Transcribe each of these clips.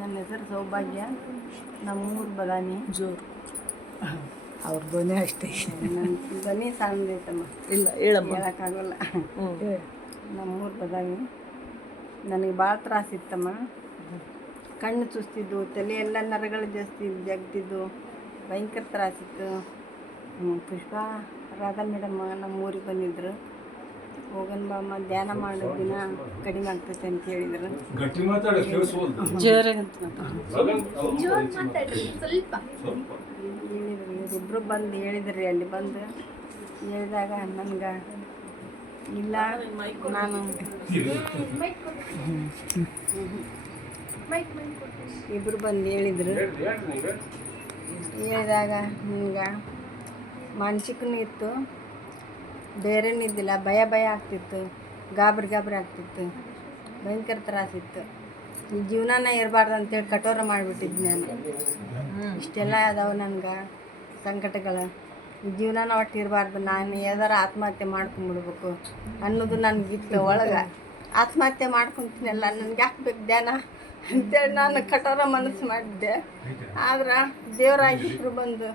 ನನ್ನ ಹೆಸರು ಸೌಭಾಗ್ಯ, ನಮ್ಮೂರು ಬದಾಮಿ. ಜೋರು ಅವ್ರ ಧ್ವನಿ ಅಷ್ಟೇ. ನನ್ನ ಧ್ವನಿ ಸಣ್ಣದೈತಮ್ಮ, ಇಲ್ಲ ಹೇಳಮ್ಮ. ಹೇಳೋಕ್ಕಾಗಲ್ಲ. ನಮ್ಮೂರು ಬದಾಮಿ. ನನಗೆ ಭಾಳ ತ್ರಾಸಿತ್ತಮ್ಮ. ಕಣ್ಣು ಚುಸ್ತಿದ್ದು, ತಲೆ ಎಲ್ಲ ನರಗಳು ಜಾಸ್ತಿ ಜಗ್ತಿದ್ದು, ಭಯಂಕರ ತ್ರಾಸಿತ್ತು. ಪುಷ್ಪ ರಾಧಾ ಮೇಡಮ್ಮ ನಮ್ಮ ಊರಿಗೆ ಬಂದಿದ್ರು. ಹೋಗನ್ ಬಾಮ್ಮ, ಧ್ಯಾನ ಮಾಡೋ ದಿನ ಕಡಿಮೆ ಆಗ್ತೈತೆ ಅಂತ ಹೇಳಿದ್ರು. ಇವರಿಬ್ಬರು ಬಂದು ಹೇಳಿದ್ರಿ. ಅಲ್ಲಿ ಬಂದು ಹೇಳಿದಾಗ ನನ್ಗೆ ಇಲ್ಲ, ನಾನು ಇಬ್ಬರು ಬಂದು ಹೇಳಿದ್ರು. ಹೇಳಿದಾಗ ನನಗೆ ಮಾನಸಿಕನೂ ಇತ್ತು, ಬೇರೆನೂ ಇದ್ದಿಲ್ಲ. ಭಯ ಆಗ್ತಿತ್ತು, ಗಾಬರಿ ಆಗ್ತಿತ್ತು, ಭಯಂಕರ ತ್ರಾಸಿತ್ತು. ಈ ಜೀವನನ ಇರಬಾರ್ದು ಅಂತೇಳಿ ಕಠೋರ ಮಾಡಿಬಿಟ್ಟಿದ್ದು ನಾನು. ಇಷ್ಟೆಲ್ಲ ಅದಾವೆ ನನಗೆ ಸಂಕಟಗಳು. ಈ ಜೀವನನ ಒಟ್ಟು ಇರಬಾರ್ದು, ನಾನು ಯಾವ್ದಾರ ಆತ್ಮಹತ್ಯೆ ಮಾಡ್ಕೊಂಬಿಡ್ಬೇಕು ಅನ್ನೋದು ನನಗಿತ್ತು ಒಳಗೆ. ಆತ್ಮಹತ್ಯೆ ಮಾಡ್ಕೊತೀನಲ್ಲ, ನನಗೆ ಹಾಕ್ಬೇಕು ಧ್ಯಾನ ಅಂತೇಳಿ ನಾನು ಕಠೋರ ಮನಸ್ಸು ಮಾಡಿದ್ದೆ. ಆದ್ರೆ ದೇವರಾಗಿಬ್ಬರು ಬಂದು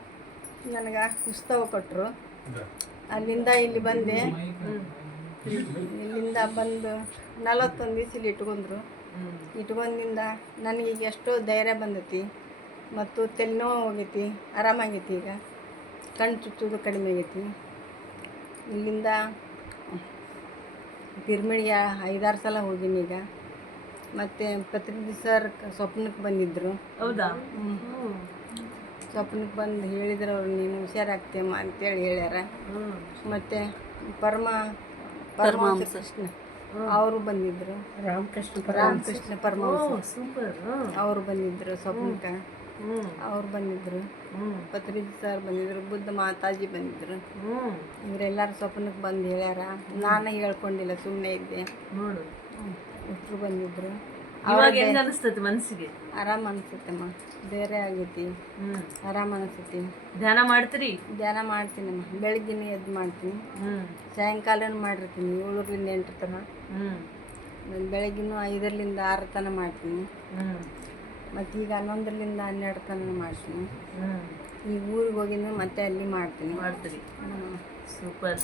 ನನಗೆ ಉತ್ಸವ ಕೊಟ್ಟರು. ಅಲ್ಲಿಂದ ಇಲ್ಲಿ ಬಂದೆ. ಇಲ್ಲಿಂದ ಬಂದು 41 ದಿವಸ ಇಲ್ಲಿ ಇಟ್ಕೊಂಡ್ರು. ಇಟ್ಕೊಂಡಿಂದ ನನಗೀಗ ಎಷ್ಟೋ ಧೈರ್ಯ ಬಂದೈತಿ, ಮತ್ತು ತಲೆನೋವು ಹೋಗೈತಿ, ಆರಾಮಾಗೈತಿ. ಈಗ ಕಣ್ಣು ಚುಚ್ಚೋದು ಕಡಿಮೆ ಆಗೈತಿ. ಇಲ್ಲಿಂದ ಪಿರ್ಮಿಡ್ಗೆ 5-6 ಸಲ ಹೋಗಿನಿ ಈಗ. ಮತ್ತು ಪ್ರತಿನಿಧಿ ಸರ್ ಸ್ವಪ್ನಕ್ಕೆ ಬಂದಿದ್ದರು. ಹೌದಾ? ಸ್ವಪ್ನಕ್ಕೆ ಬಂದು ಹೇಳಿದ್ರು ಅವ್ರು, ನೀನು ಹುಷಾರಾಗ್ತೀಯಮ್ಮ ಅಂತೇಳಿ ಹೇಳ್ಯಾರ. ಮತ್ತು ಪರಮಕೃಷ್ಣ ಅವರು ಬಂದಿದ್ದರು. ರಾಮಕೃಷ್ಣ ಪರಮಹಂಸ ಅವರು ಬಂದಿದ್ದರು ಸ್ವಪ್ನಕ್ಕೆ. ಅವ್ರು ಬಂದಿದ್ದರು. ಪತ್ರಿಜಿ ಸರ್ ಬಂದಿದ್ರು, ಬುದ್ಧ ಮಾತಾಜಿ ಬಂದಿದ್ರು. ಇವರೆಲ್ಲರೂ ಸ್ವಪ್ನಕ್ಕೆ ಬಂದು ಹೇಳ್ಯಾರ. ನಾನು ಹೇಳ್ಕೊಂಡಿಲ್ಲ, ಸುಮ್ಮನೆ ಇದ್ದೆ. ಇಷ್ಟರು ಬಂದಿದ್ರು. ಅನಿಸ್ತೈತಿ ಮನಸ್ಸಿಗೆ? ಆರಾಮ ಅನಿಸುತ್ತಮ್ಮ, ಬೇರೆ ಆಗೈತಿ, ಆರಾಮ ಅನಿಸ್ತೈತಿ. ಧ್ಯಾನ ಮಾಡ್ತೀರಿ? ಧ್ಯಾನ ಮಾಡ್ತೀನಮ್ಮ. ಬೆಳಗ್ಗಿನ ಎದ್ದು ಮಾಡ್ತೀನಿ, ಸಾಯಂಕಾಲನೂ ಮಾಡಿರ್ತೀನಿ 7ರಿಂದ 8 ತನಕ. ಬೆಳಗ್ಗಿನ 5ರಿಂದ 6 ತನಕ ಮಾಡ್ತೀನಿ. ಮತ್ತು ಈಗ 11ರಿಂದ 12 ತನಕ ಮಾಡ್ತೀನಿ. ಈಗ ಊರಿಗೆ ಹೋಗಿನ ಮತ್ತೆ ಅಲ್ಲಿ ಮಾಡ್ತೀನಿ. ಸೂಪರ್.